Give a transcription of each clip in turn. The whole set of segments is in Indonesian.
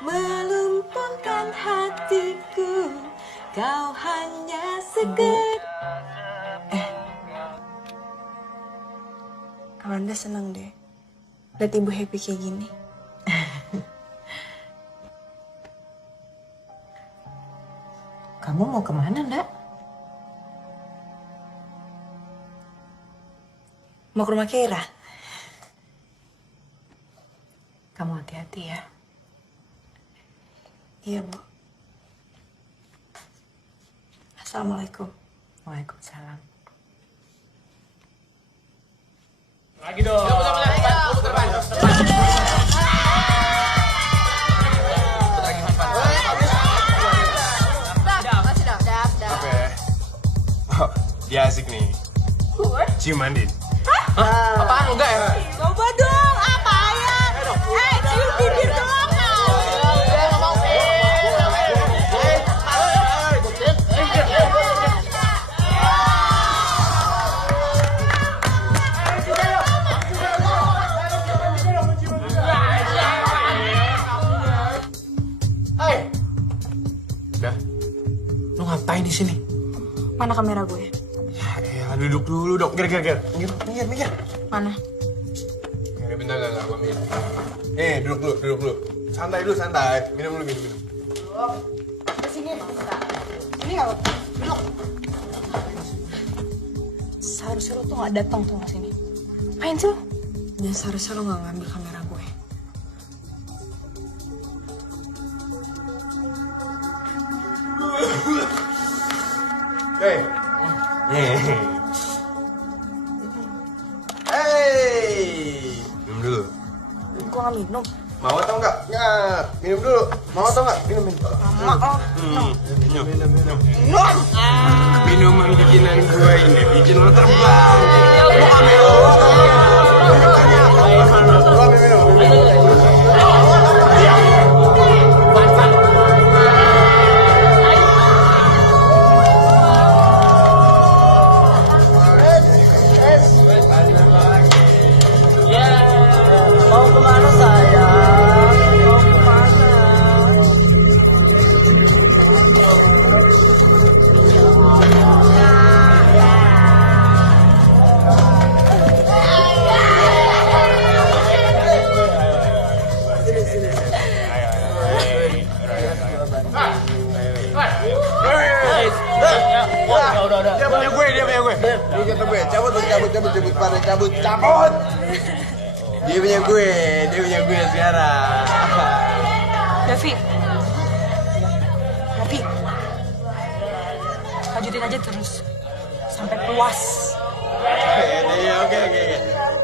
Melumpuhkan hatiku, kau hanya sekedar. Amanda senang deh lihat ibu happy kayak gini. Kamu mau kemana, Ndak? Mau ke rumah Keira. Kamu hati-hati ya. Iya, Bu. Assalamualaikum. Waalaikumsalam. Lagi dong. Dia asik nih. Ciuman, Din. Hah? Apaan enggak ya? Coba dong, apa ya? Cium bibir doang. Udah. Lu ngapain di sini? Mana kamera gue? Ya, duduk dulu dong. Minggir. Mana? Ya, bentar, enggak, gua minum. Duduk dulu. Santai dulu, santai. Minum. Kesini masa. Ini nggak apa-apa. Duduk. Seharusnya lo tuh nggak datang tuh ke sini. Apain sih lo? Dan seharusnya lo nggak ngambil kamera gue. Minum dulu. Gue nggak minum. Mau atau enggak? Nggak. Minum dulu. Mau atau enggak? Minum. Lama lo. Minum. Minuman bikinan gue ini bikin lo terbang. Lu ambil. Lu ambil minum. Mau kemana sayang? Mau kemana? Udah. Dia punya gue. Dia kata gue. Cabut. Dia punya gue sekarang. Davi. Lanjutin aja terus. Sampai puas. Oke.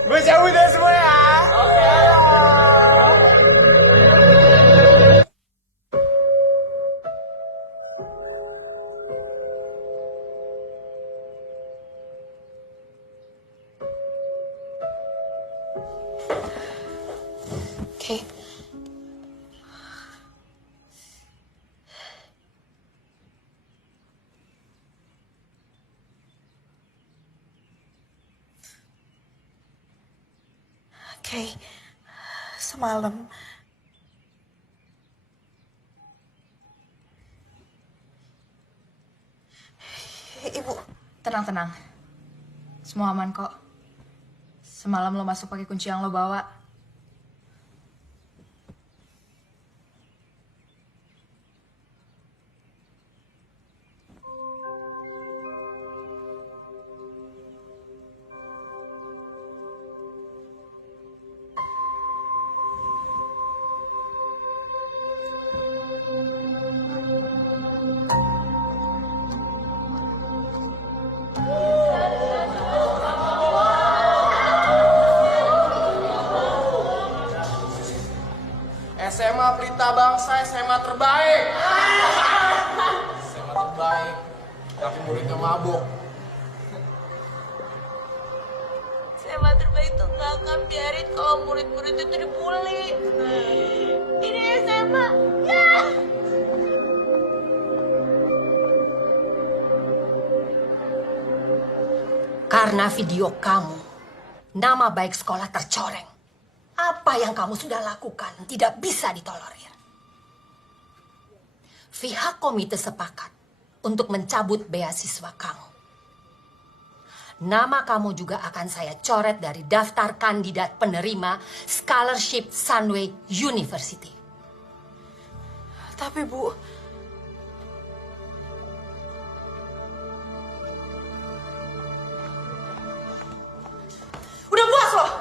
Gue cabut ya semua ya. Kay, semalam Ibu, Tenang. Semua aman kok. Semalam lo masuk pakai kunci yang lo bawa. SMA Pelita Bangsa, SMA terbaik. SMA terbaik. Tapi muridnya mabuk. SMA terbaik tuh gak akan biarin kalau murid-murid itu dibully. Ini SMA, ya. Karena video kamu, nama baik sekolah tercoreng. Apa yang kamu sudah lakukan tidak bisa ditolerir. Pihak komite sepakat untuk mencabut beasiswa kamu. Nama kamu juga akan saya coret dari daftar kandidat penerima Scholarship Sunway University. Tapi Bu, udah puas loh?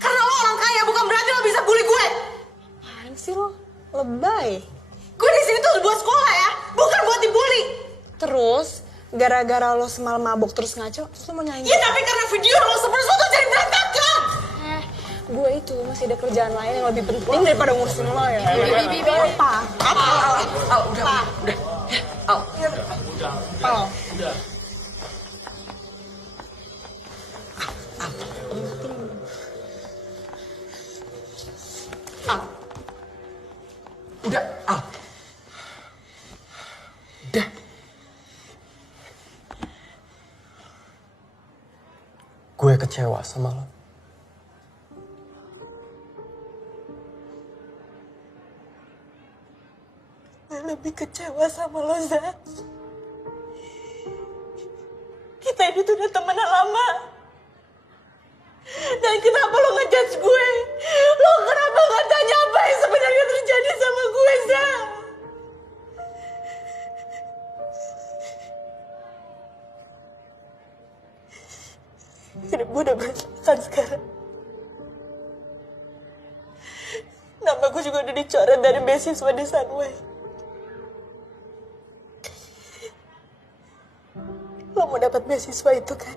Karena lo orang kaya bukan berarti lo bisa bully gue. apaan sih lo? Lebay. Gue di sini tuh buat sekolah ya, bukan buat dibully. Terus, gara-gara lo semalam mabuk terus ngaco, terus lo mau nyanyi? Ya tapi karena video lo seperti itu jadi berantakan. Gue itu masih ada kerjaan lain yang lebih penting daripada ngurusin lo ya. Apa? Al, udah. Al. Al. Udah, Al. Udah. Gue kecewa sama lo. Gue lebih kecewa sama lo, Zah. Kita ini tuh udah temenan lama. Dan kenapa lo ngejudge gue? Lo kenapa gak tanya apa yang sebenarnya terjadi sama gue, Zah? Hidup gue udah berantakan sekarang. Nama gue juga udah dicoret dari beasiswa di Sunway. Lo mau dapat beasiswa itu kan?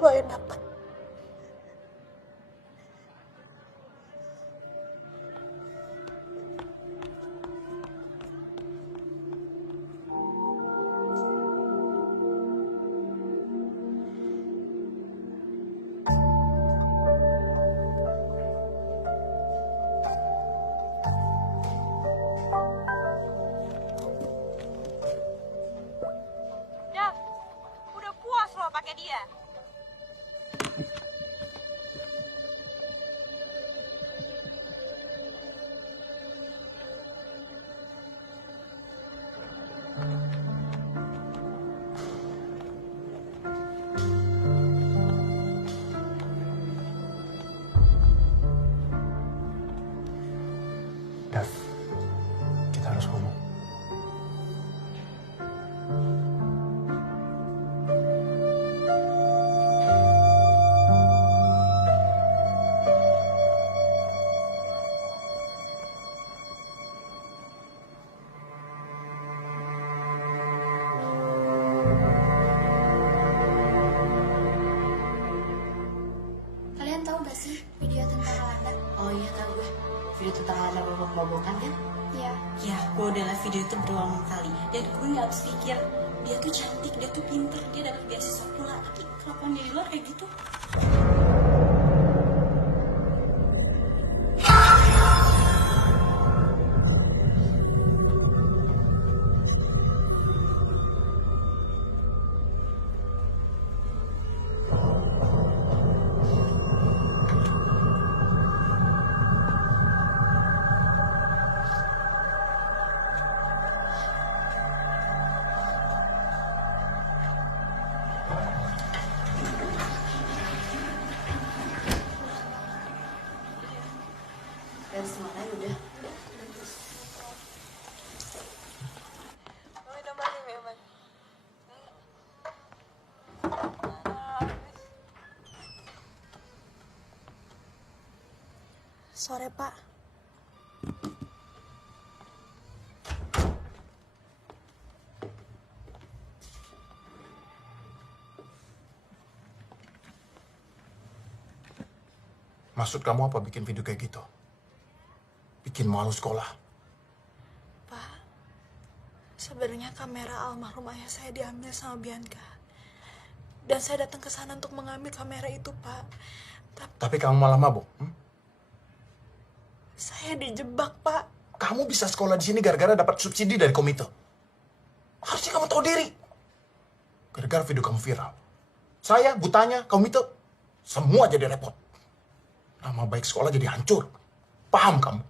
Lo yang dapat. Dav, udah puas lo pakai dia. Dav, kita harus ngomong. Kalian tahu gak sih video tentang Alanda? Oh iya tahu gue. Video tentang anak mabok-mabokan kan? Ya, Ya, gue udah liat video itu berulang kali. Dan gue gak habis pikir, dia tuh cantik, dia tuh pinter, dia dapet beasiswa pula. Tapi kelakuan dia di luar kayak gitu. harus kemana ya udah. Mami temenin ya, Man. Sore, Pak. Maksud kamu apa bikin video kayak gitu? Bikin malu sekolah. Pak, sebenarnya kamera almarhum ayah saya diambil sama Bianca. Dan saya datang ke sana untuk mengambil kamera itu, Pak. Tapi kamu malah mabuk. Saya dijebak, Pak. Kamu bisa sekolah di sini gara-gara dapat subsidi dari komite. Harusnya kamu tahu diri. Gara-gara video kamu viral. Saya, butanya, komite, semua jadi repot. Nama baik sekolah jadi hancur. Paham kamu?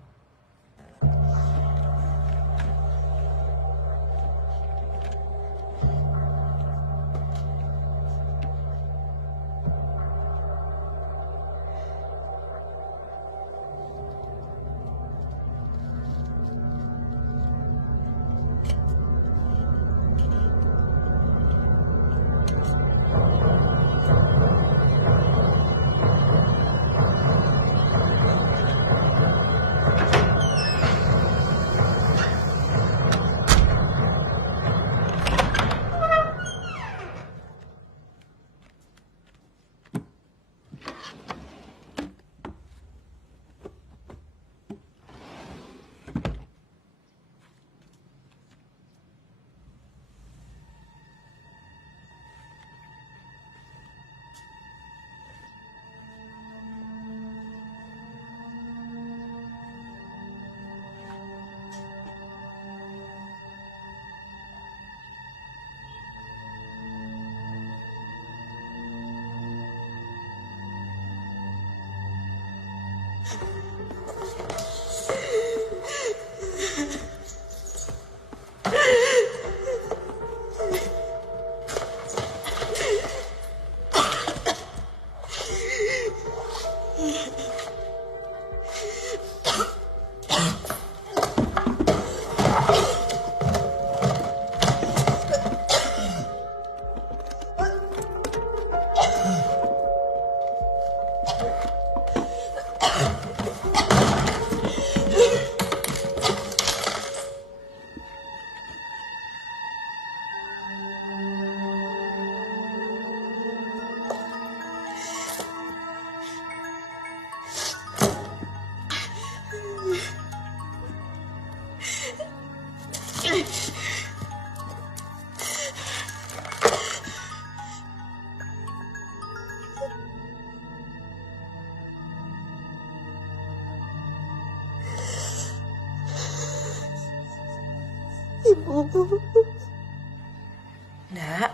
Ndak,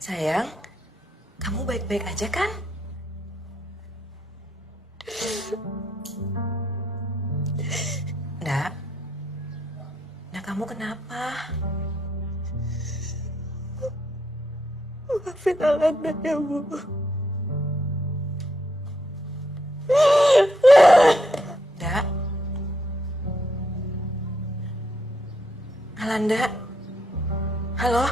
sayang, kamu baik-baik aja kan? Ndak, kamu kenapa? Maafin Alanda ya, Bu. Ndak, Alanda, halo?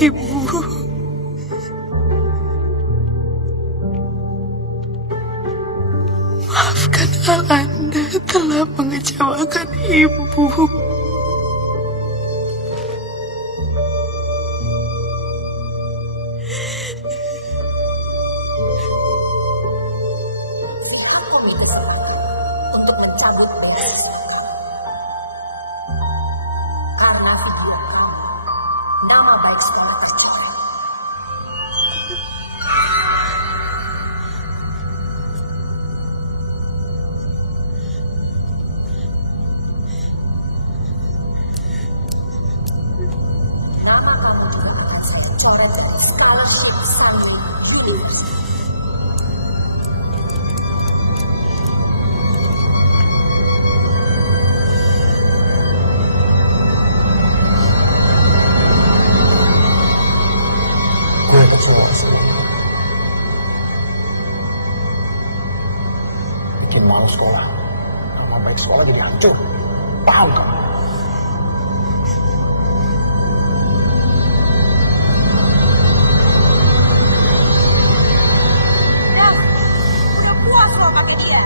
Ibu. Maafkan Alanda telah mengecewakan Ibu. Untuk mencabut karena nama baik sekolah tercemar. Nama baik bikin malu sekolah. Nama baik sekolah jadi hancur. Paham kamu? Udah puas loh kami dia.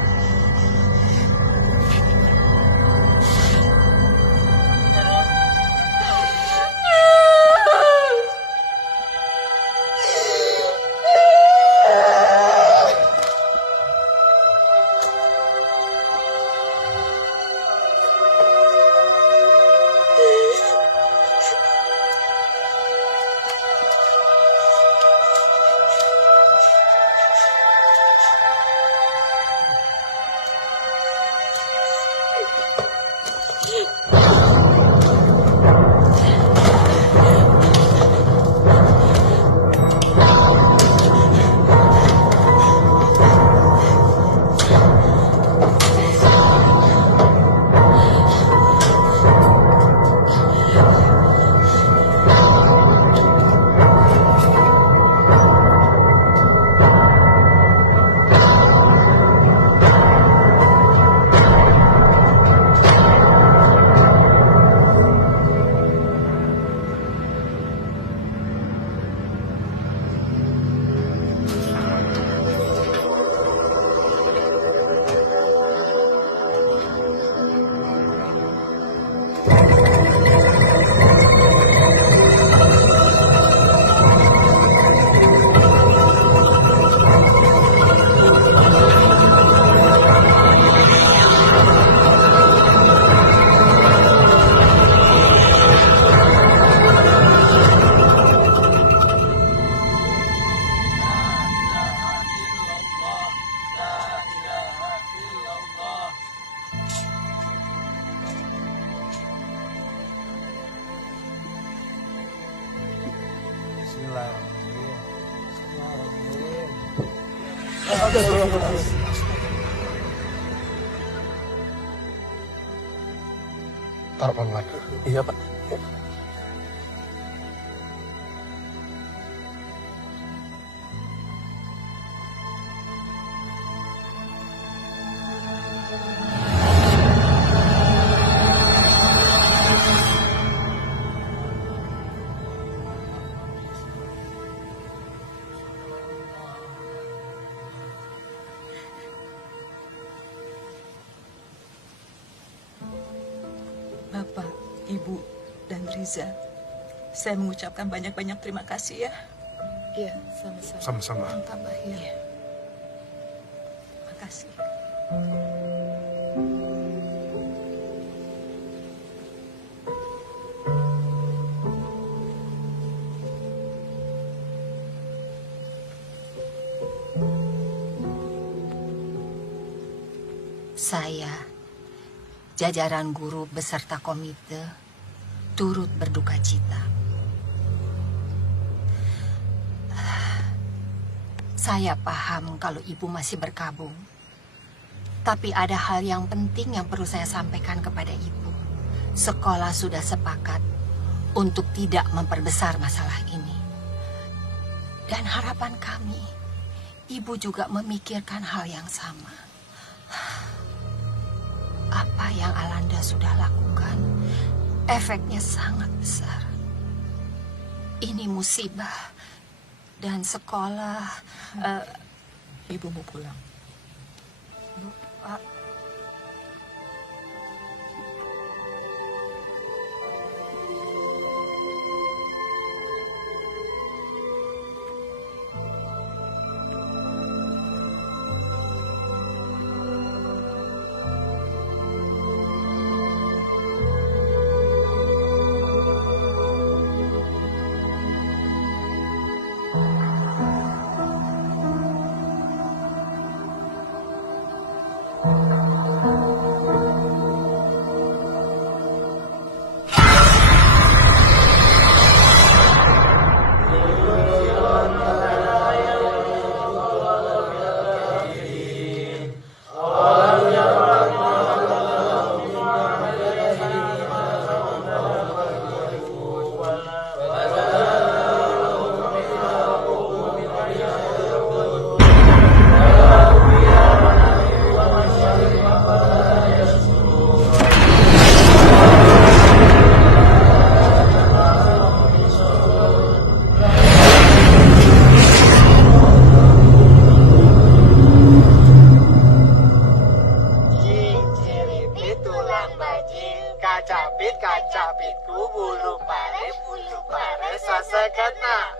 Taruh pelan-pelan. Iya, Pak. Bapak, Ibu, dan Riza, saya mengucapkan banyak-banyak terima kasih ya. Iya, sama-sama. Sama-sama. Tambah ya. Terima kasih. Saya, jajaran guru beserta komite, turut berduka cita. Saya paham kalau ibu masih berkabung. Tapi ada hal yang penting yang perlu saya sampaikan kepada ibu. Sekolah sudah sepakat untuk tidak memperbesar masalah ini. Dan harapan kami, ibu juga memikirkan hal yang sama. Apa yang Alanda sudah lakukan, efeknya sangat besar. Ini musibah. Dan sekolah... Ibu mau pulang. Bu, Pak. kata-kata.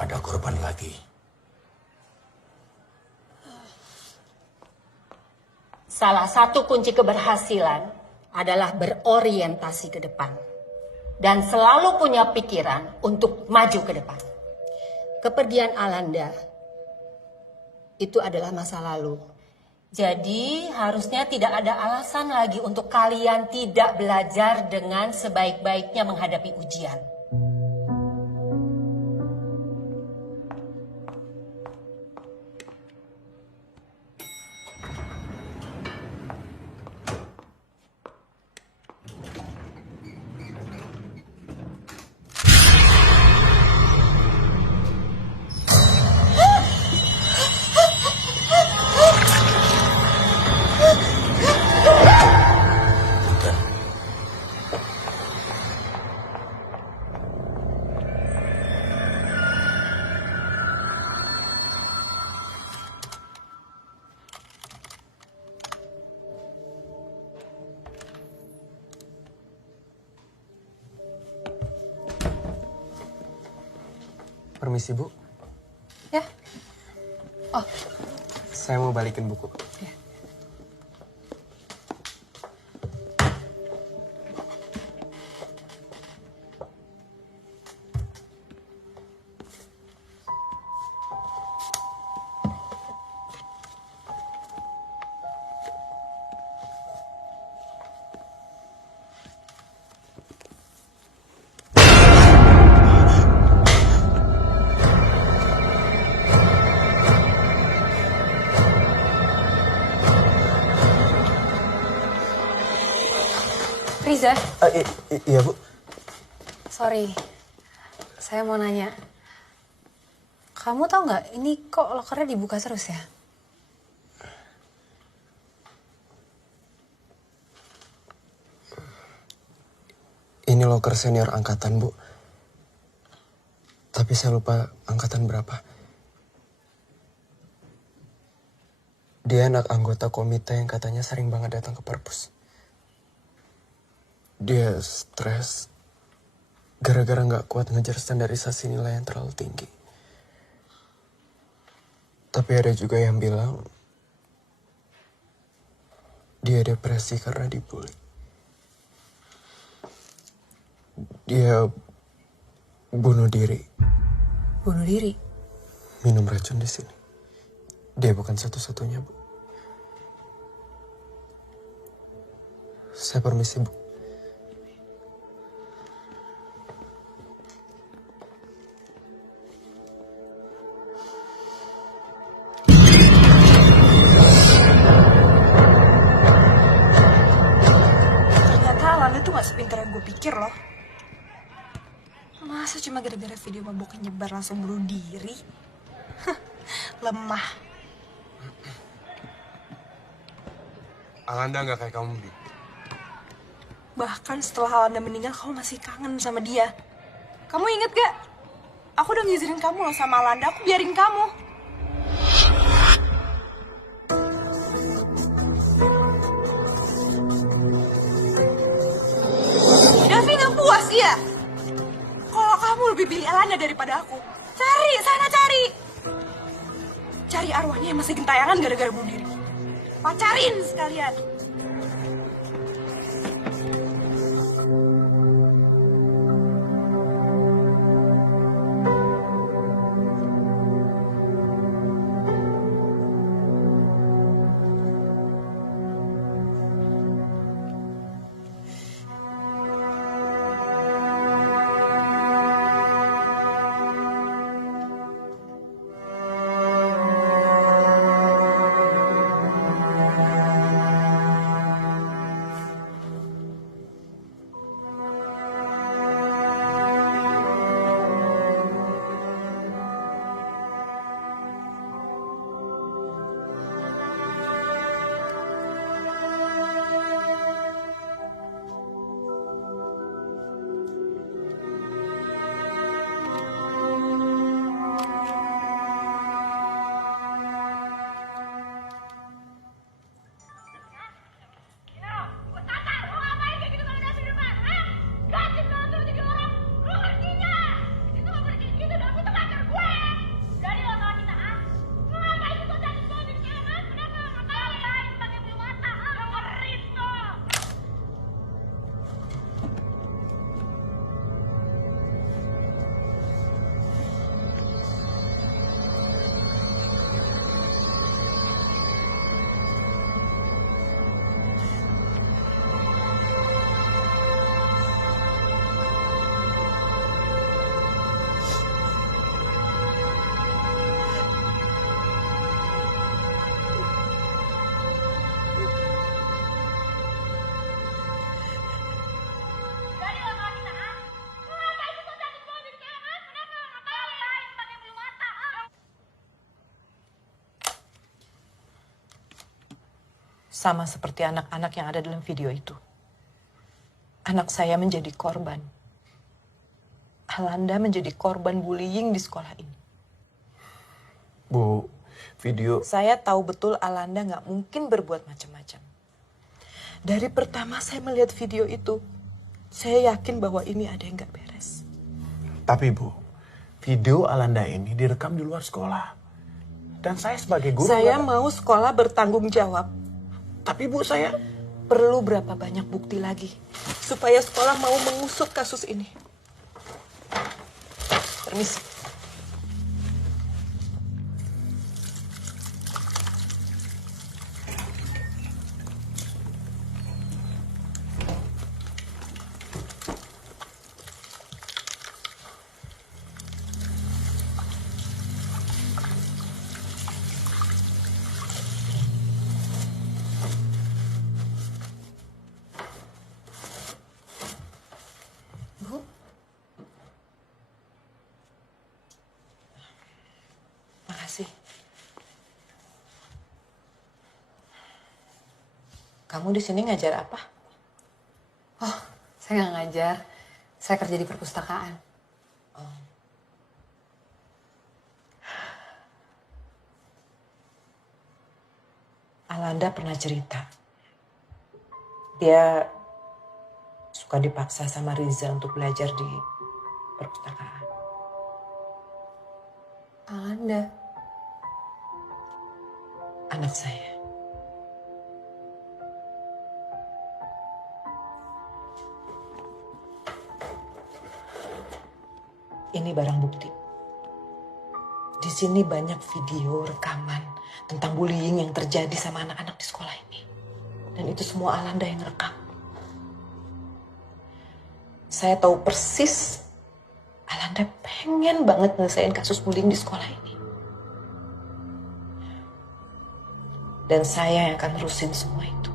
Ada korban lagi. Salah satu kunci keberhasilan adalah berorientasi ke depan. Dan selalu punya pikiran untuk maju ke depan. Kepergian Alanda itu adalah masa lalu. Jadi harusnya tidak ada alasan lagi untuk kalian tidak belajar dengan sebaik-baiknya menghadapi ujian. Permisi, Bu. Ya. Oh, Saya mau balikin buku. ya. Riza, Iya, Bu. sorry. Saya mau nanya. Kamu tahu nggak, ini kok lokernya dibuka terus ya? Ini loker senior angkatan, Bu. Tapi saya lupa angkatan berapa. Dia anak anggota komite yang katanya sering banget datang ke perpus. Dia stres gara-gara nggak kuat ngejar standarisasi nilai yang terlalu tinggi. Tapi ada juga yang bilang dia depresi karena dibully. Dia bunuh diri. Bunuh diri? Minum racun di sini. Dia bukan satu-satunya, Bu. Saya permisi, Bu. Ternyata Alanda tuh gak sepintar yang gue pikir loh. Masa cuma gara-gara video mabuknya nyebar langsung bunuh diri? Lemah. Alanda nggak kayak kamu, Bi. Bahkan setelah Alanda meninggal, kamu masih kangen sama dia. Kamu inget gak? Aku udah ngizinin kamu loh sama Alanda, aku biarin kamu. Davi gak puas ya? Kalau kamu lebih pilih Alanda daripada aku, cari, sana cari. Cari arwahnya yang masih gentayangan gara-gara bunuh diri. Pacarin sekalian. Sama seperti anak-anak yang ada dalam video itu. Anak saya menjadi korban. Alanda menjadi korban bullying di sekolah ini. Bu, video... Saya tahu betul Alanda nggak mungkin berbuat macam-macam. Dari pertama saya melihat video itu, saya yakin bahwa ini ada yang nggak beres. Tapi Bu, video Alanda ini direkam di luar sekolah. Dan saya sebagai guru... Saya mau sekolah bertanggung jawab. Tapi Bu, saya... Perlu berapa banyak bukti lagi supaya sekolah mau mengusut kasus ini. Permisi. Makasih. Kamu di sini ngajar apa? Oh, saya nggak ngajar. Saya kerja di perpustakaan. Oh. Alanda pernah cerita. Dia suka dipaksa sama Riza untuk belajar di perpustakaan. Alanda. Anak saya. Ini barang bukti. Di sini banyak video rekaman tentang bullying yang terjadi sama anak-anak di sekolah ini. Dan itu semua Alanda yang rekam. Saya tahu persis Alanda pengen banget nyelesain kasus bullying di sekolah ini. Dan saya yang akan terusin semua itu.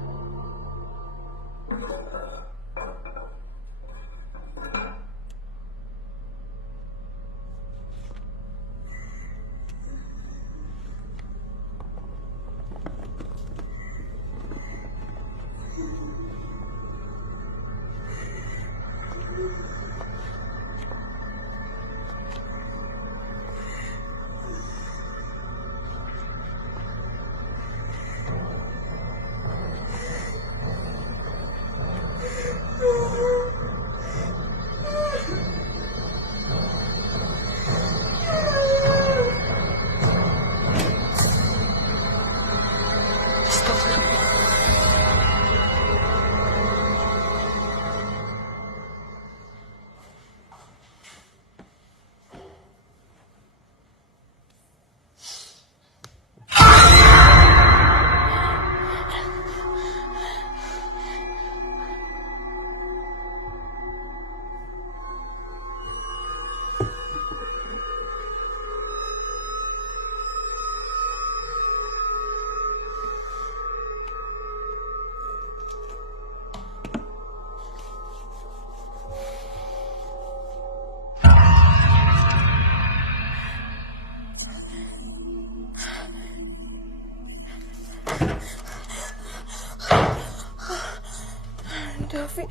Davi.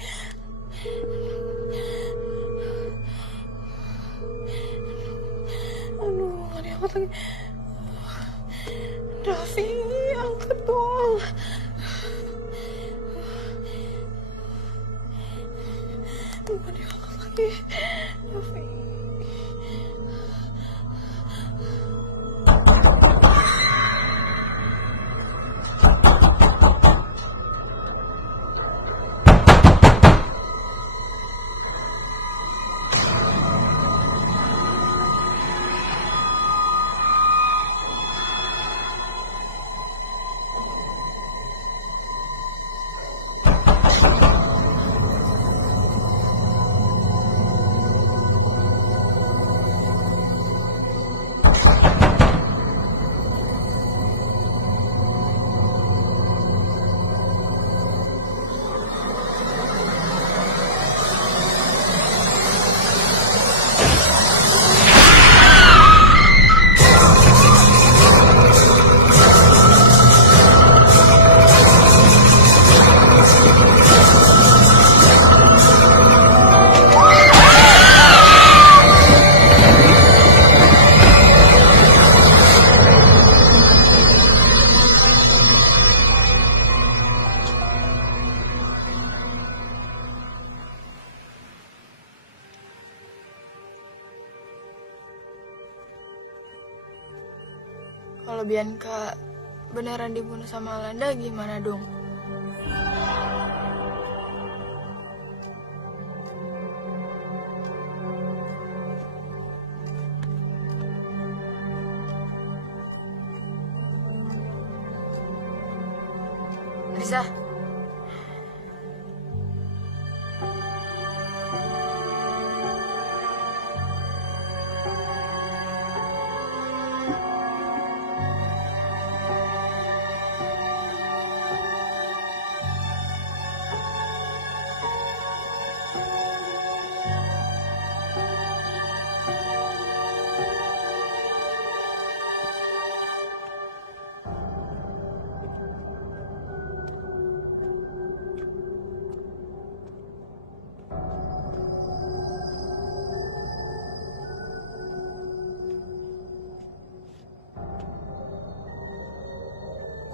Aduh, gak diangkat lagi. Davi, angkat dong. Gak diangkat lagi. Davi. Kalau Bianca beneran dibunuh sama Alanda gimana dong? Risa.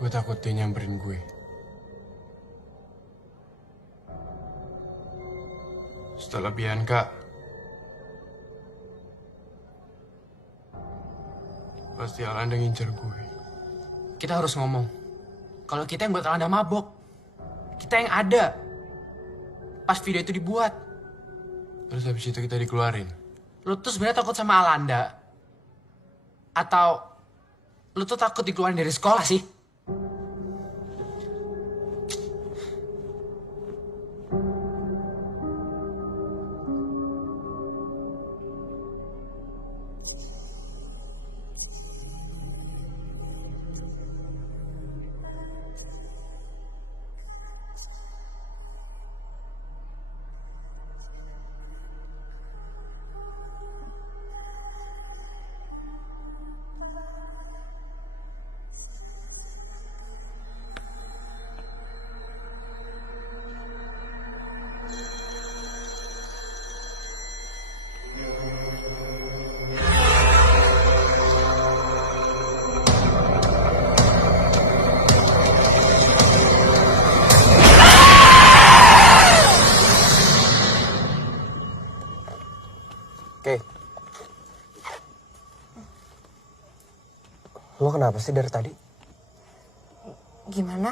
Gue takut dia nyamperin gue. Setelah Bianca, pasti Alanda ngincer gue. Kita harus ngomong. Kalau kita yang buat Alanda mabok. Kita yang ada. Pas video itu dibuat. Terus habis itu kita dikeluarin. Lu tuh sebenarnya takut sama Alanda? Atau lu tuh takut dikeluarin dari sekolah sih? kenapa sih dari tadi? Gimana?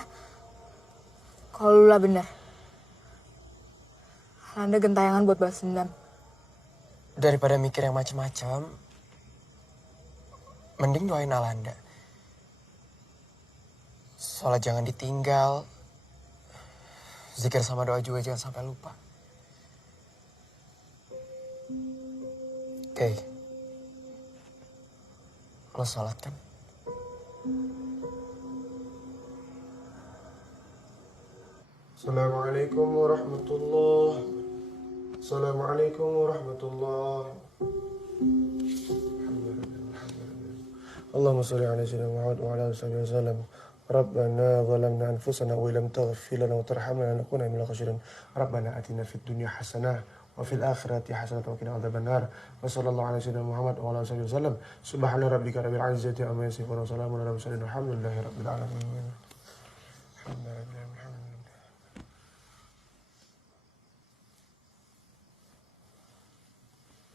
Kalau Lula bener. Alanda gentayangan buat balas dendam. Daripada mikir yang macam-macam, mending doain Alanda. Sholat jangan ditinggal. Zikir sama doa juga jangan sampai lupa. Oke. Lo sholat kan? Assalamualaikum warahmatullahi. Assalamualaikum warahmatullahi. Allahumma shalli ala sayyidina Muhammad wa ala alihi wasallam. ربنا ظلمنا أنفسنا وإن لم تغفر لنا وترحمنا لنكون من الخاسرين ربنا آتنا في الدنيا حسنة وفي الآخرة حسنة وقنا عذاب النار وصلى الله على سيدنا محمد وعلى آله وسلم سبحان ربك رب العزة عما يصفون وسلام على المرسلين والحمد لله رب العالمين.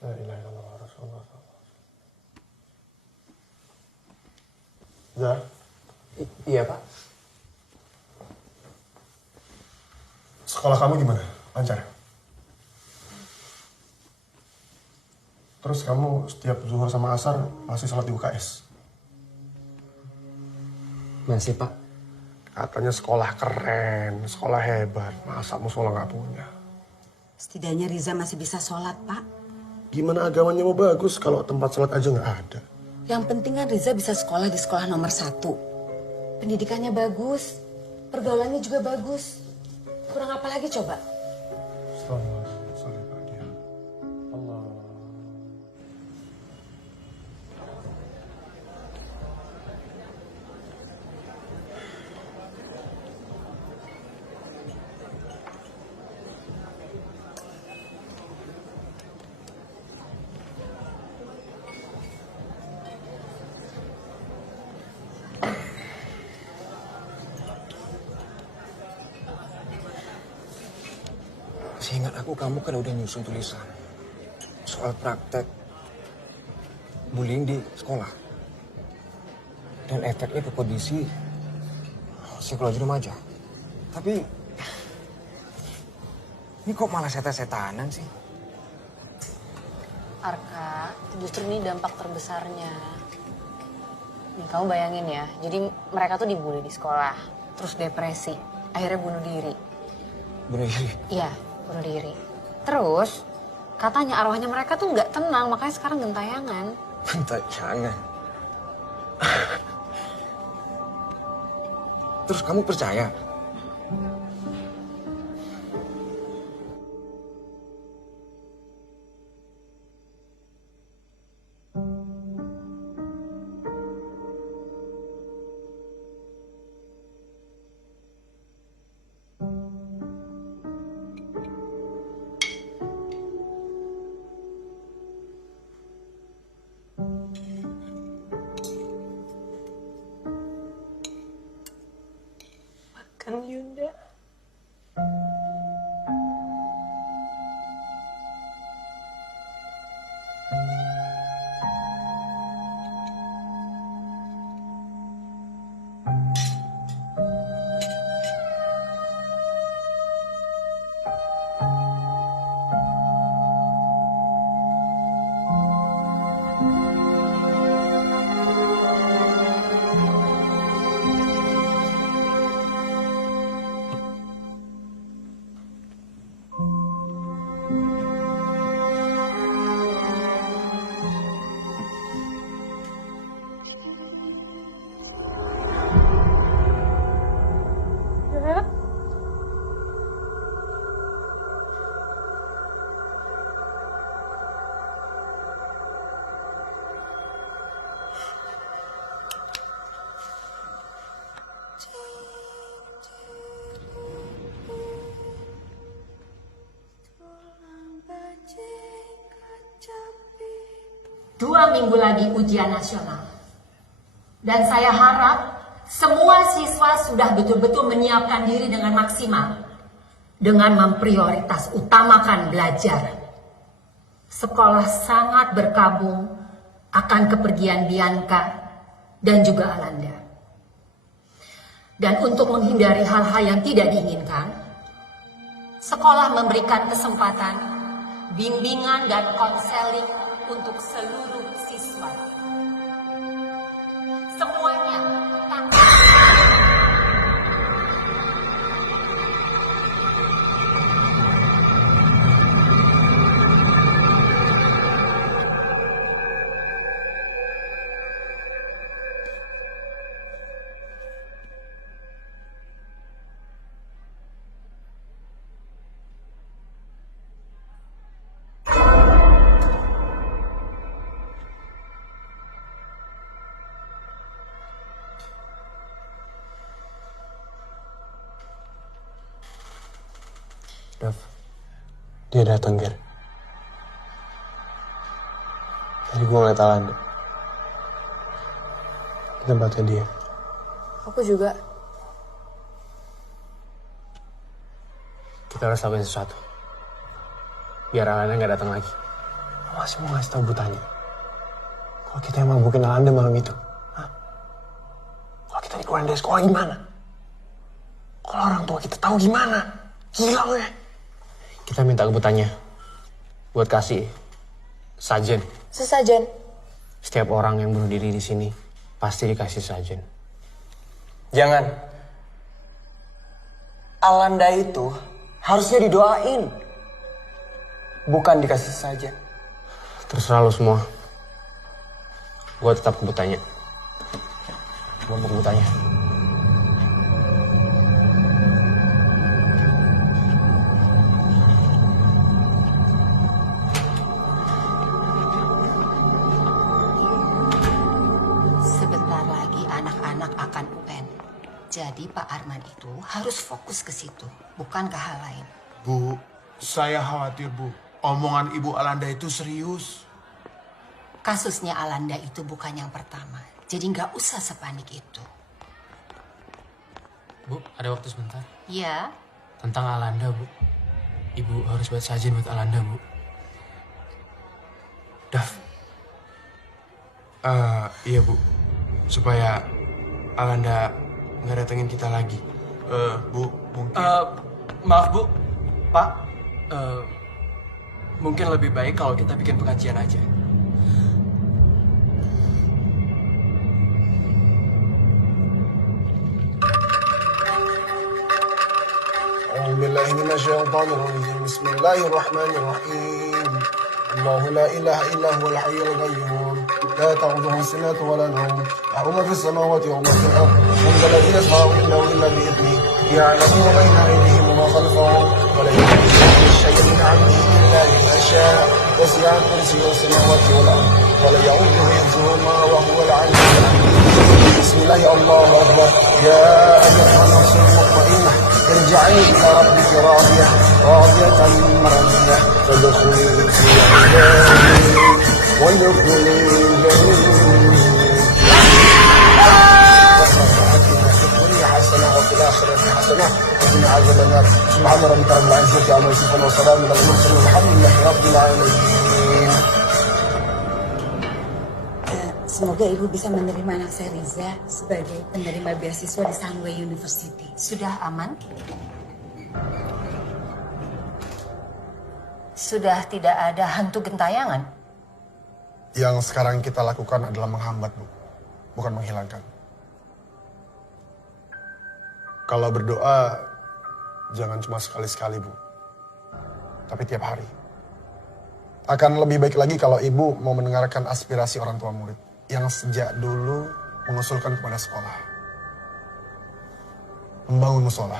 لا إله إلا الله رسول الله. Zah? Iya, Pak. Sekolah kamu gimana? Lancar? Terus kamu setiap zuhur sama asar masih sholat di UKS? Masih, Pak. Katanya sekolah keren, sekolah hebat. Masa musola nggak punya? Setidaknya Riza masih bisa sholat, Pak. Gimana agamanya mau bagus kalau tempat sholat aja nggak ada? Yang penting kan Riza bisa sekolah di sekolah nomor 1. Pendidikannya bagus, pergaulannya juga bagus. Kurang apa lagi coba? Seingat aku kamu kan udah nyusun tulisan soal praktek bullying di sekolah dan efeknya ke kondisi psikologi remaja. Tapi ini kok malah setan-setanan sih? Arka, justru ini dampak terbesarnya. Nih kamu bayangin ya, jadi mereka tuh dibully di sekolah, terus depresi, akhirnya bunuh diri. Bunuh diri? Iya, bunuh diri. Terus katanya arwahnya mereka tuh nggak tenang, makanya sekarang gentayangan. Gentayangan? Terus kamu percaya? Kan Yunda. Dua minggu lagi ujian nasional. Dan saya harap semua siswa sudah betul-betul menyiapkan diri dengan maksimal. Dengan memprioritas utamakan belajar. Sekolah sangat berkabung akan kepergian Bianca dan juga Alanda. Dan untuk menghindari hal-hal yang tidak diinginkan, sekolah memberikan kesempatan, bimbingan dan konseling untuk seluruh siswa. Semuanya tanpa Dav, dia datang, Ger. Tadi gue ngeliat Alanda. Di tempatnya dia. Aku juga. Kita harus lakuin sesuatu. Biar Alanda nggak datang lagi. Masih mau ngasih tau Butanya. Kalau kita yang mabukin Alanda malam itu. Hah? Kalau kita dikeluarin dari sekolah gimana? Kalau orang tua kita tahu gimana? Gila lo ya? Kita minta ke Butanya buat kasih sajen. Sesajen. Setiap orang yang bunuh diri di sini pasti dikasih sajen. Jangan. Alanda itu harusnya didoain. Bukan dikasih saja. Terserah lo semua. Gue tetap ke Butanya. Gue mau ke Butanya. Sebentar lagi anak-anak akan UN. Jadi Pak Arman itu harus fokus ke situ, bukan ke hal lain. Bu, saya khawatir, Bu. Omongan Ibu Alanda itu serius. Kasusnya Alanda itu bukan yang pertama, jadi nggak usah sepanik itu. Bu, ada waktu sebentar? Ya, Tentang Alanda, Bu. Ibu harus buat sajen buat Alanda, Bu. Dav. Iya, Bu. Supaya Alanda nggak datengin kita lagi. Bu, mungkin... Maaf Bu, Pak. Mungkin lebih baik kalau kita bikin pengajian aja. أعوذ بالله من الشيطان الرجيم بسم الله الرحمن الرحيم الله لا إله إلا هو الحي القيوم لا تأخذه سنة ولا نوم له ما في السماوات وما في الأرض من ذا الذي يشفع عنده إلا بإذنه يعلم ما بين أيديهم وما خلفهم ولا يحيطون بشيء من علمه إلا بما شاء وسع كرسيه السماوات والأرض ولا يؤوده حفظهما وهو العلي العظيم بسم الله الله أكبر يا أيها النفس المطمئنة ارجعي إلى ربك راضية مرضية فادخلي في عبادي وادخلي جنتي آتنا في الدنيا حسنة وفي الآخرة حسنة وقنا عذاب النار سبحان ربك رب العزة عما يصفون وسلام على المرسلين والحمد لله رب العالمين. Semoga Ibu bisa menerima anak saya Riza sebagai penerima beasiswa di Sunway University. sudah aman? Sudah tidak ada hantu gentayangan? Yang sekarang kita lakukan adalah menghambat, Bu, bukan menghilangkan. Kalau berdoa, jangan cuma sekali-sekali, Bu, tapi tiap hari. Akan lebih baik lagi kalau Ibu mau mendengarkan aspirasi orang tua murid yang sejak dulu mengusulkan kepada sekolah. Membangun musola.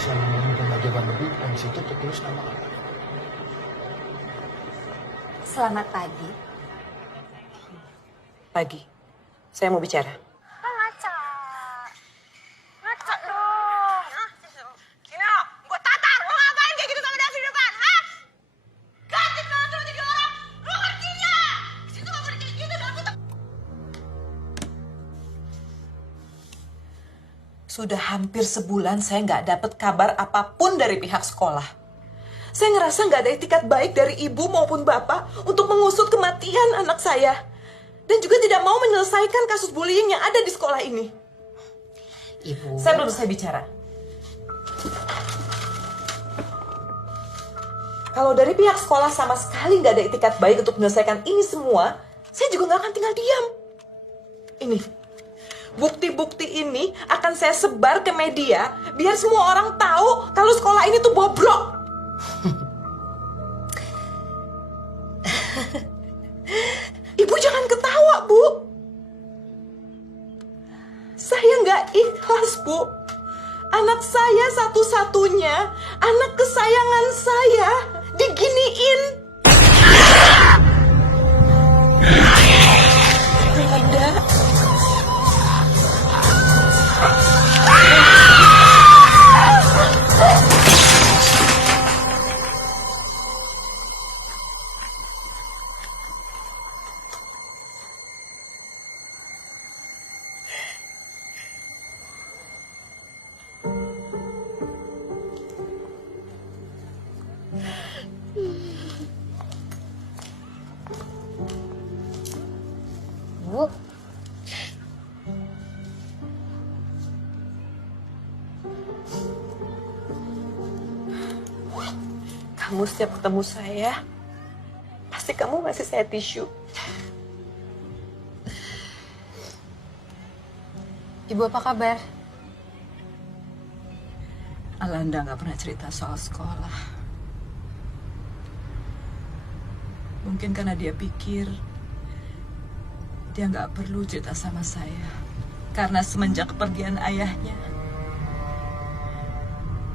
tulisan remaja Bambu dan di situ tertulis nama Alana. Selamat pagi. Pagi. Saya mau bicara. Ngaca. Ngaca dong. Gino, gue tatar. Lo ngapain kayak gitu sama Davi di depan? Hah? Ganti banget lo jadi orang. Lo ngerti nggak? Di situ nggak boleh kayak gitu. Davi tuh. Sudah hampir sebulan saya nggak dapat kabar apapun dari pihak sekolah. Saya ngerasa nggak ada etikat baik dari ibu maupun bapak untuk mengusut kematian anak saya. Dan juga tidak mau menyelesaikan kasus bullying yang ada di sekolah ini. Ibu. Saya belum selesai bicara. Kalau dari pihak sekolah sama sekali nggak ada etikat baik untuk menyelesaikan ini semua, saya juga nggak akan tinggal diam. Ini, bukti-bukti ini akan saya sebar ke media biar semua orang tahu kalau sekolah ini tuh bobrok. Ibu jangan ketawa, Bu. Saya nggak ikhlas, Bu. Anak saya satu-satunya, anak kesayangan saya, diginiin. Ada. Bu, Kamu setiap ketemu saya, pasti kamu ngasih saya tisu. Ibu apa kabar? Alanda nggak pernah cerita soal sekolah. Mungkin karena dia pikir dia nggak perlu cerita sama saya. Karena semenjak kepergian ayahnya,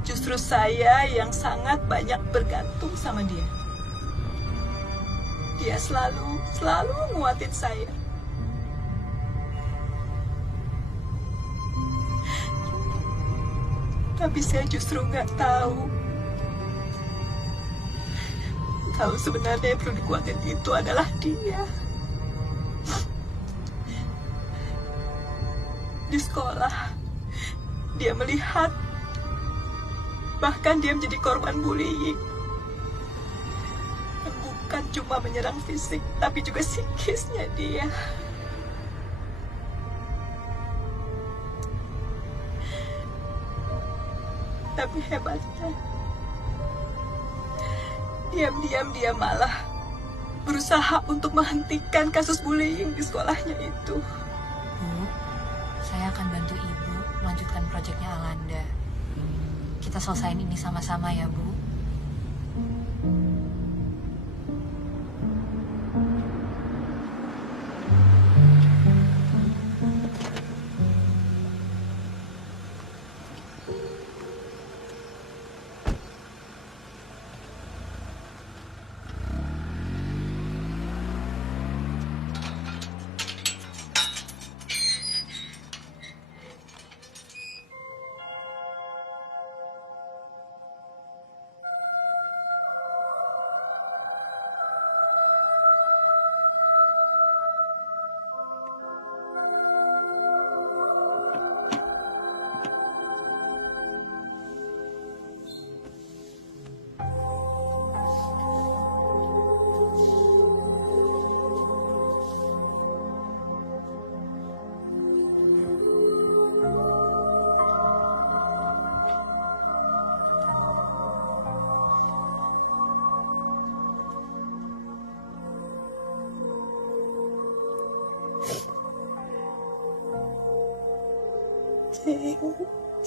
justru saya yang sangat banyak bergantung sama dia. Dia selalu nguatin saya. Tapi saya justru nggak tahu kalau sebenarnya yang perlu dikuatin itu adalah dia. Di sekolah, dia melihat, bahkan dia menjadi korban bullying. Bukan cuma menyerang fisik, tapi juga psikisnya dia. Tapi hebatnya, diam-diam dia malah berusaha untuk menghentikan kasus bullying di sekolahnya itu. Bu, saya akan bantu Ibu melanjutkan proyeknya Alanda. Kita selesain ini sama-sama ya, Bu.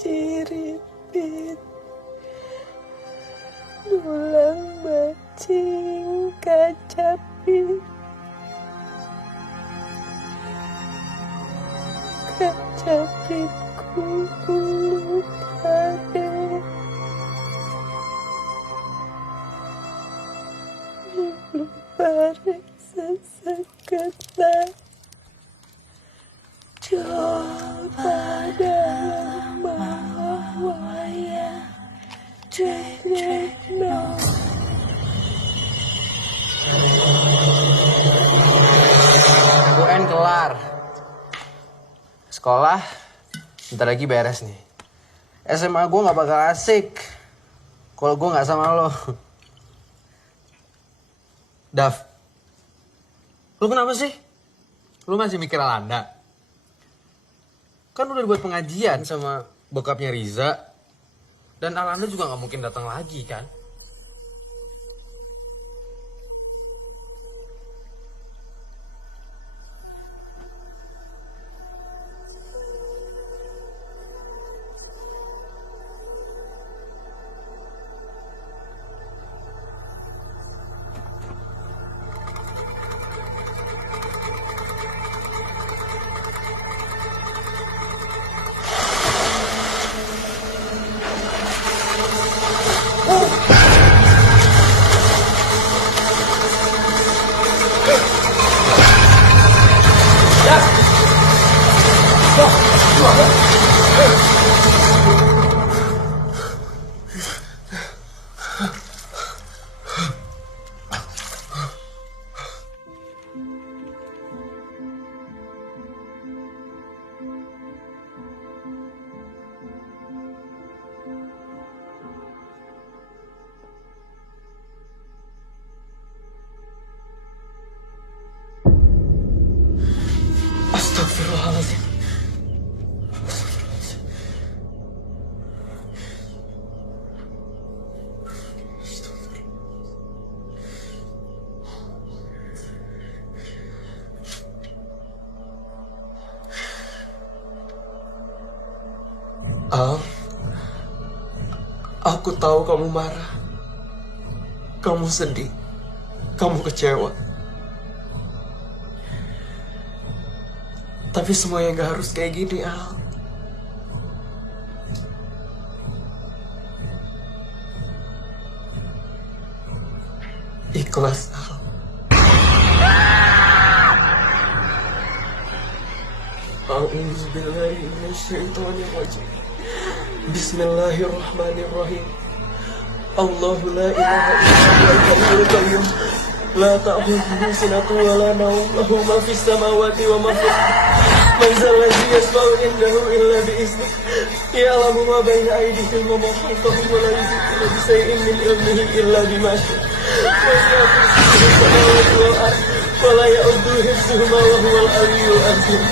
Ciripit Dulang bacing kacapit Kacapitku bulu kade UN kelar. Sekolah, bentar lagi beres nih. SMA gue gak bakal asik kalau gue gak sama lo. Dav, lo kenapa sih? Lo masih mikir Alanda? Kan udah dibuat pengajian sama bokapnya Riza. Dan Alanda juga gak mungkin datang lagi kan? Astagfirullahaladzim. Al, aku tahu kamu marah, kamu sedih, kamu kecewa. Tapi semuanya gak harus kayak gini, Al. Ikhlas, Al. A'udzubillahi minasyaitonirrajim. Bismillahirrahmanirrahim. Allahu la ilaha illa huwal qayyum. La ta'khudhuhu sinatun wa la nawm. Lahu ma fis samawati wa ma fil ardi. Man zal ladzi yashfa'u indahu illa bi'iznihi. Ya'lamu ma baina aydihim wa ma khalfahum wa la yuhituna bi shay'in min ilmihi illa bima sha'a. Wasi'a kursiyuhu samawati wal ardi wa la ya'uduhu hifdhuhuma wa huwal 'aliyyul 'azim.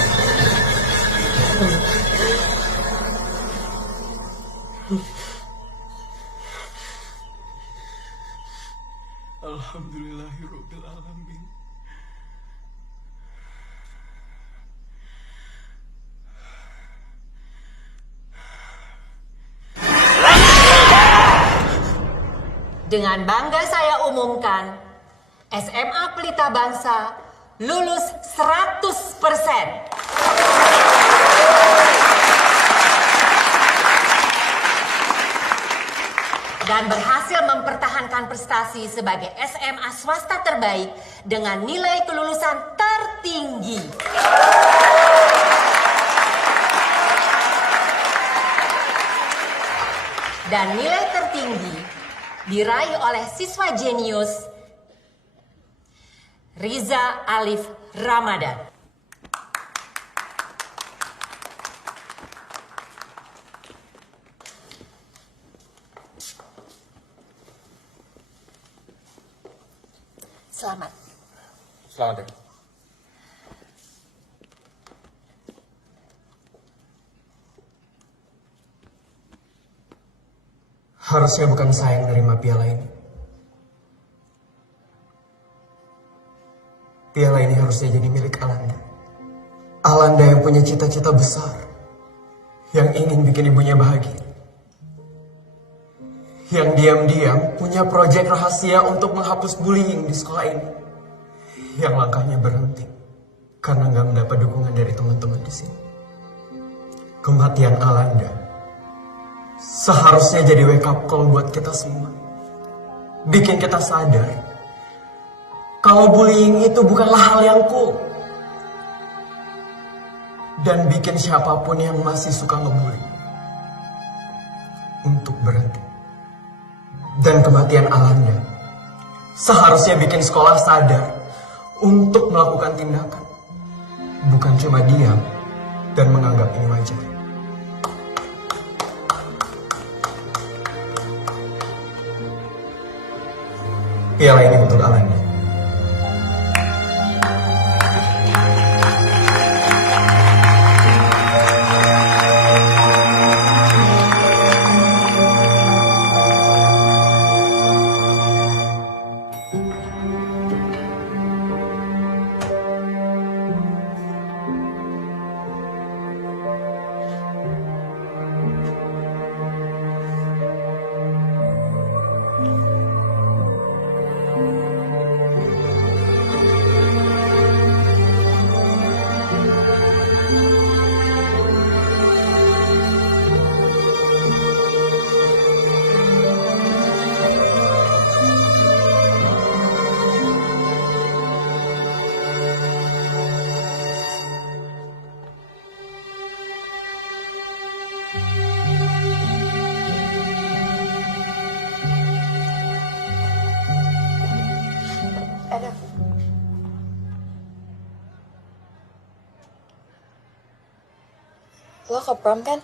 Alhamdulillahirabbil alamin. Dengan bangga saya umumkan, SMA Pelita Bangsa lulus 100%. Dan berhasil mempertahankan prestasi sebagai SMA swasta terbaik dengan nilai kelulusan tertinggi. Dan nilai tertinggi diraih oleh siswa jenius Riza Alif Ramadan. Selamat. Selamat ya. Harusnya bukan saya yang nerima piala ini. Piala ini harusnya jadi milik Alanda. Alanda yang punya cita-cita besar, yang ingin bikin ibunya bahagia. Yang diam-diam punya proyek rahasia untuk menghapus bullying di sekolah ini. Yang langkahnya berhenti karena nggak mendapat dukungan dari teman-teman di sini. Kematian Alanda seharusnya jadi wake up call buat kita semua. Bikin kita sadar kalau bullying itu bukanlah hal yang cool. Dan bikin siapapun yang masih suka ngebully untuk berhenti. dan kematian Alanda seharusnya bikin sekolah sadar untuk melakukan tindakan, bukan cuma diam dan menganggap ini wajar. Piala ini untuk Alanda. Ada. Lo ke prom kan?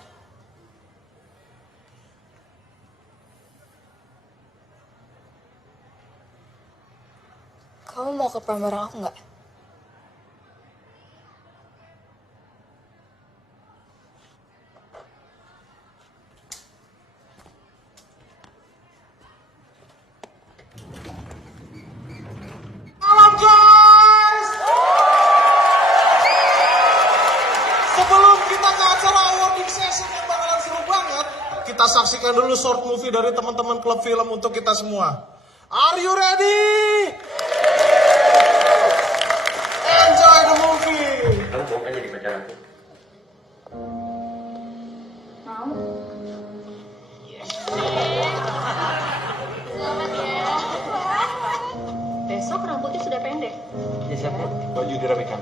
Kamu mau ke prom bareng aku nggak? Sebelum kita ke acara awarding session yang bakalan seru banget, kita saksikan dulu short movie dari teman-teman klub film untuk kita semua. Are you ready? Enjoy the movie. Kamu mau kan jadi pacar aku? Mau? Besok rambutnya sudah pendek. Ya siapa? Baju dirapikan.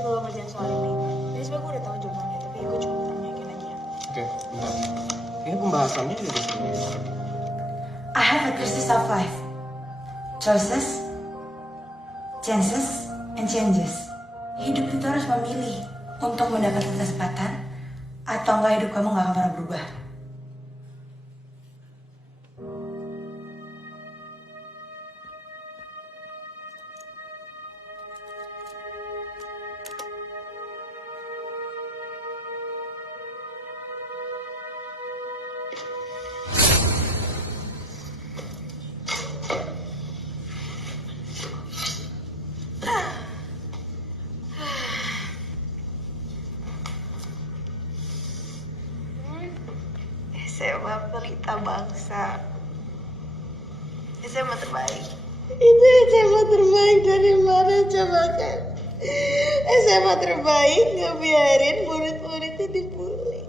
Coba lo ngerjain soal ini. Ini sebenernya gue udah tahu jawabannya, tapi gue cuma pernah yakin aja. Oke, bentar. Ini pembahasannya di sini. I have a crisis of life. Choices, chances, and changes. Hidup itu harus memilih untuk mendapatkan kesempatan atau enggak hidup kamu nggak akan pernah berubah. SMA pelita bangsa. SMA terbaik. Itu SMA terbaik dari mana coba kan? SMA terbaik ngebiarin murid-muridnya dibully.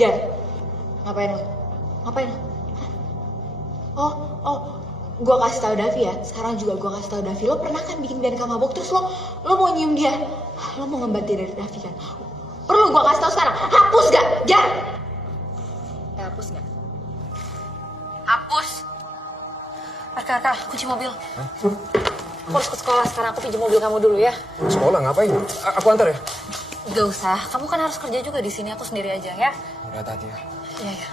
Jan, ngapain lo? Ngapain lo? Gue kasih tau Davi ya. Sekarang juga gue kasih tau Davi. Lo pernah kan bikin Bianca mabok, terus lo mau nyium dia. Lo mau ngebantu dari Davi kan? Perlu gue kasih tau sekarang. Hapus gak? Jan! Hapus gak? Hapus. Arka, kunci mobil. Aku harus ke sekolah sekarang. Aku pinjam mobil kamu dulu ya. Sekolah ngapain? Aku antar ya? Gak usah. Kamu kan harus kerja juga di sini. Aku sendiri aja ya. Hati-hati ya. Iya ya.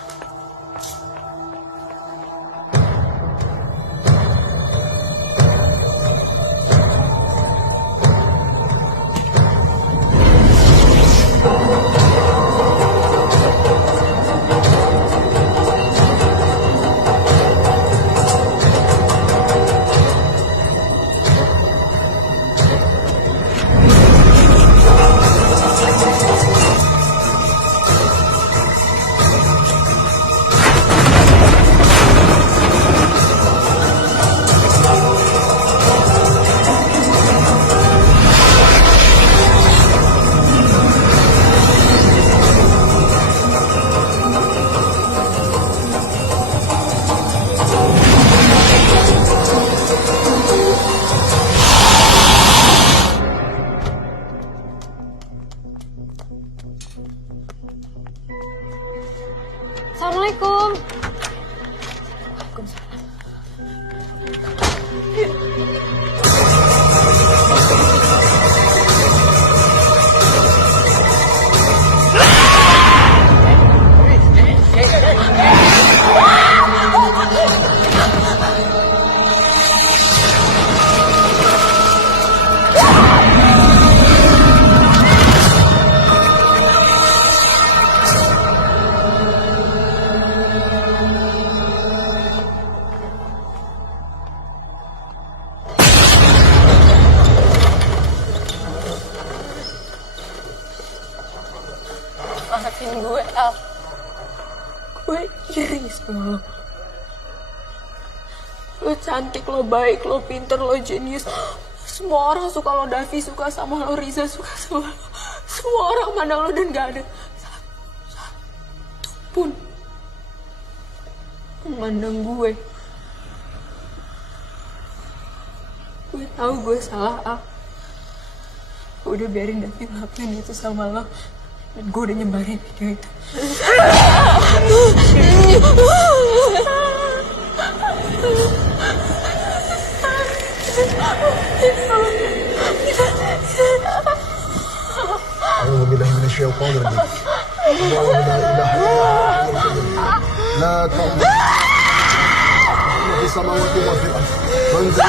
sama lo. Lo cantik, lo baik, lo pinter, lo jenius. Semua orang suka lo, Davi suka sama lo, Riza suka sama lo. Semua orang mandang lo dan gak ada satu pun memandang gue. Gue tahu gue salah, Al. Gue udah biarin Davi ngelakuin itu sama lo. Dan gue udah nyebarin video itu. أعوذ بالله من الشيطان الرجيم. الله لا إله إلا هو لا تأمر في السماوات وفي الأرض من ذا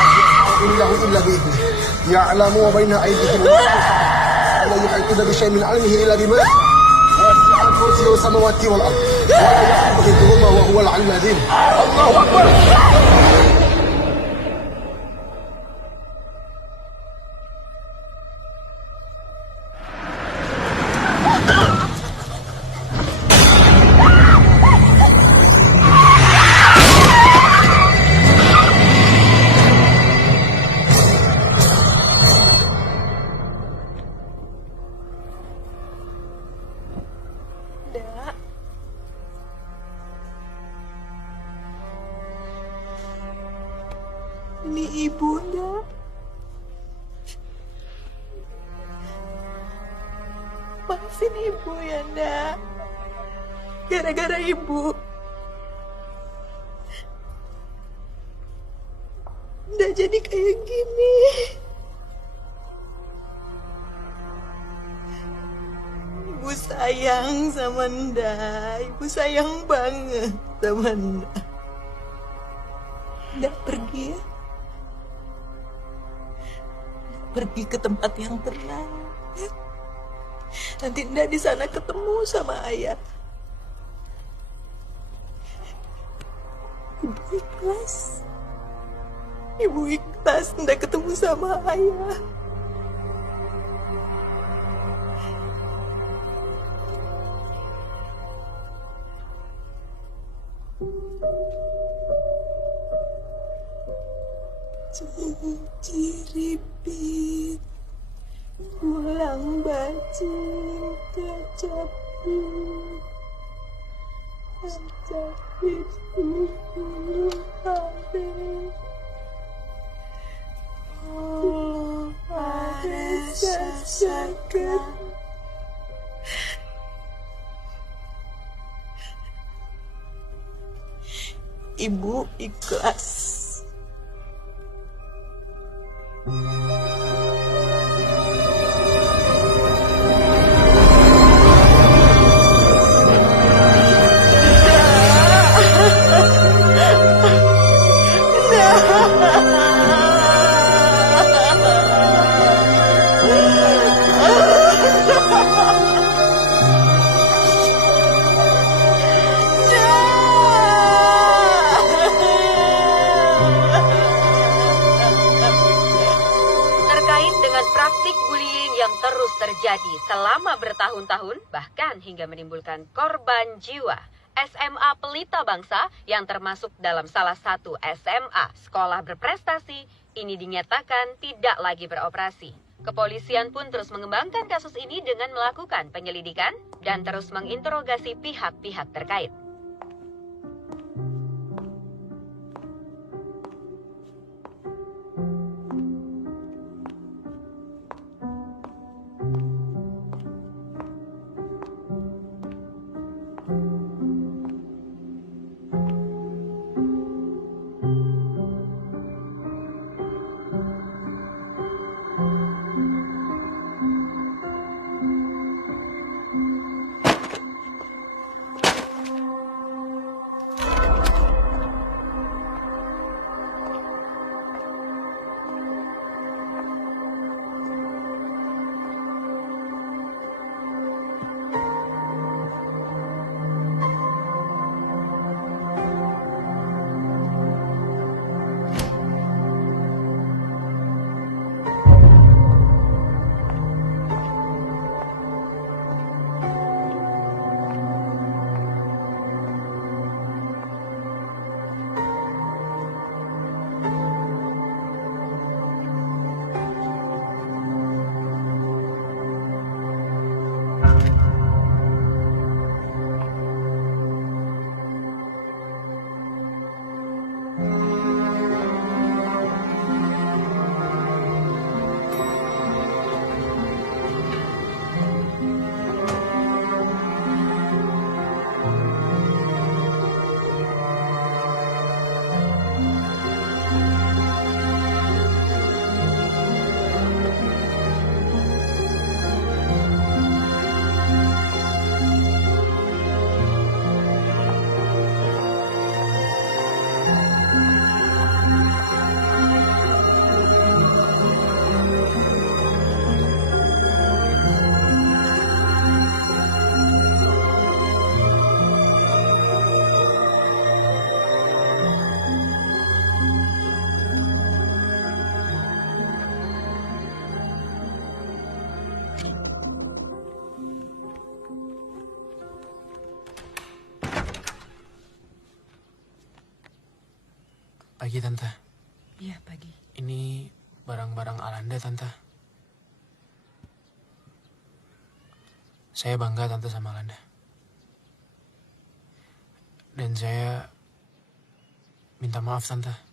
الذي إلا بإذنه يعلم ما بين أيديهم ولا يحيطون بشيء من علمه إلا بما وسع كرسيه السماوات والأرض ولا يحيط بهما وهو العلي العظيم. الله أكبر. Ini ibunya. Maafin ibu ya, Nda. Gara-gara ibu. Nda jadi kayak gini. Ibu sayang sama Nda. Ibu sayang banget sama Nda. Nda pergi ya. Pergi ke tempat yang tenang. Nanti Nda di sana ketemu sama ayah. Ibu ikhlas. Ibu ikhlas Nda ketemu sama ayah. Ciripit pulang bajing kejepit kejepit dulu hari oh pada sasakan ibu ikhlas. Praktik bullying yang terus terjadi selama bertahun-tahun, bahkan hingga menimbulkan korban jiwa. SMA Pelita Bangsa yang termasuk dalam salah satu SMA sekolah berprestasi ini dinyatakan tidak lagi beroperasi. Kepolisian pun terus mengembangkan kasus ini dengan melakukan penyelidikan dan terus menginterogasi pihak-pihak terkait. Pagi, Tante. Iya, pagi. Ini barang-barang Alanda, Tante. Saya bangga, Tante, sama Alanda. Dan saya minta maaf, Tante.